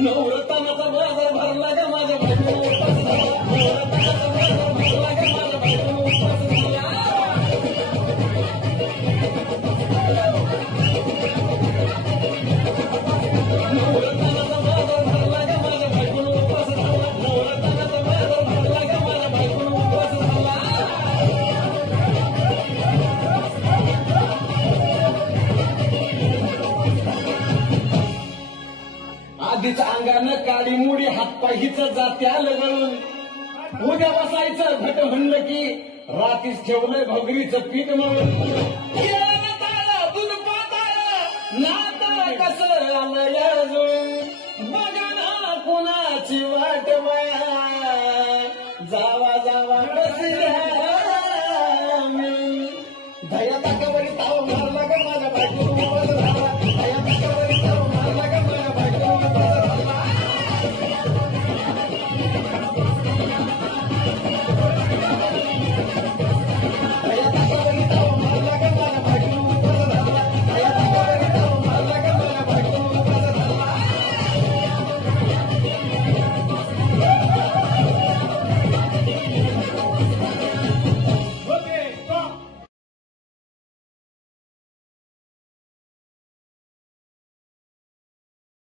No, no, no, no, no. आधीच अंगानं काळी मुडी हातपाय हिच जात्या लगळून उद्या बसायचं घट म्हणलं की रातीच ठेवलंय भगरीचं पीठ म्हणून. केळं न ताळं, दूध पाताळ नाता कसं आलंय बघा ना कोणाची वाट बाया जावा जावा बसल्या मी.